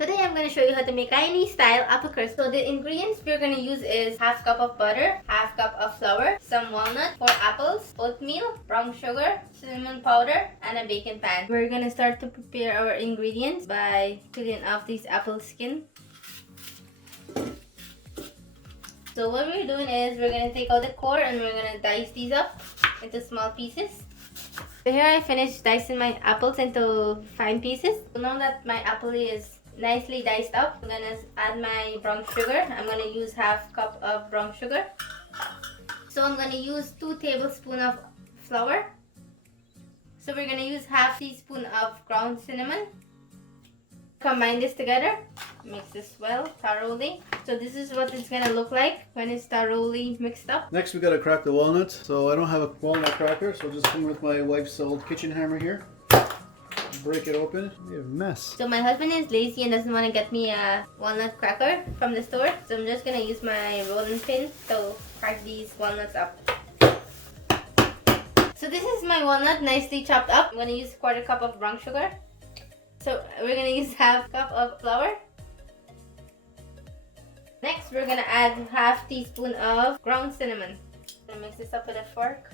Today I'm going to show you how to make Guyanese style apple crisp. So the ingredients we're going to use is half cup of butter, half cup of flour, some walnut, 4 apples, oatmeal, brown sugar, cinnamon powder, and a baking pan. We're going to start to prepare our ingredients by peeling off these apple skin. So what we're doing is we're going to take out the core and we're going to dice these up into small pieces. So here I finished dicing my apples into fine pieces. So now that my apple is nicely diced up, I'm gonna add my brown sugar. I'm gonna use half cup of brown sugar. So I'm gonna use 2 tablespoons of flour. So we're gonna use half teaspoon of ground cinnamon. Combine this together, mix this well thoroughly. So this is what it's gonna look like when it's thoroughly mixed up. Next we gotta crack the walnuts. So I don't have a walnut cracker, so I'll just come with my wife's old kitchen hammer here. Break it open. We have a mess. So my husband is lazy and doesn't want to get me a walnut cracker from the store. So I'm just gonna use my rolling pin to crack these walnuts up. So this is my walnut nicely chopped up. I'm gonna use 1/4 cup of brown sugar. So we're gonna use half cup of flour. Next we're gonna add half teaspoon of ground cinnamon. Gonna mix this up with a fork.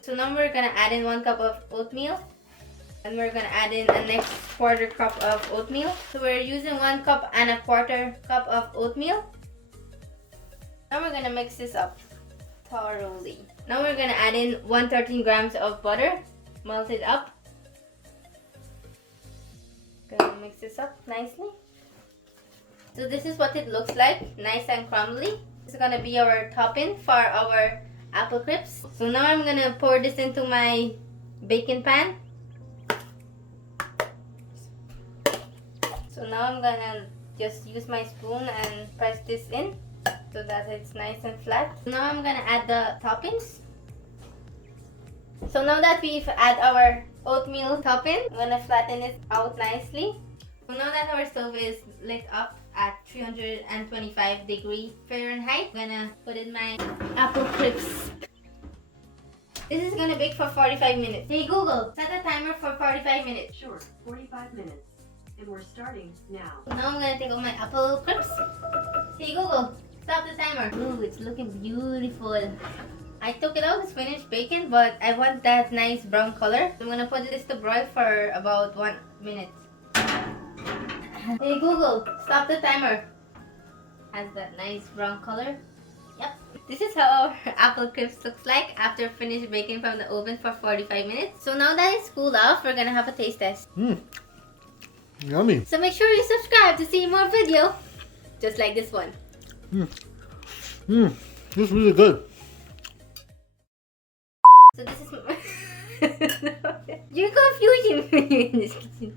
So now we're gonna add in 1 cup of oatmeal. And we're gonna add in a next 1/4 cup of oatmeal. So we're using 1 cup and a 1/4 cup of oatmeal. Now we're gonna mix this up thoroughly. Now we're gonna add in 113 grams of butter, melted up. Gonna mix this up nicely. So this is what it looks like, nice and crumbly. This is gonna be our topping for our apple crisps. So now I'm gonna pour this into my baking pan. So now I'm gonna just use my spoon and press this in so that it's nice and flat. Now I'm gonna add the toppings. So now that we've add our oatmeal topping, I'm gonna flatten it out nicely. So now that our stove is lit up at 325 degrees Fahrenheit, I'm gonna put in my apple crisps. This is gonna bake for 45 minutes. Hey Google, set a timer for 45 minutes. Sure, 45 minutes. And we're starting now. Now I'm gonna take out my apple crisps. Hey Google, stop the timer. Ooh, it's looking beautiful. I took it out, it's finished baking, but I want that nice brown color. So I'm gonna put this to broil for about 1 minute. Hey Google, stop the timer. Has that nice brown color. Yep. This is how our apple crisp looks like after finished baking from the oven for 45 minutes. So now that it's cooled off, we're gonna have a taste test. Yummy. So make sure you subscribe to see more video just like this one. This is really good. So this is you're confusing me in this kitchen.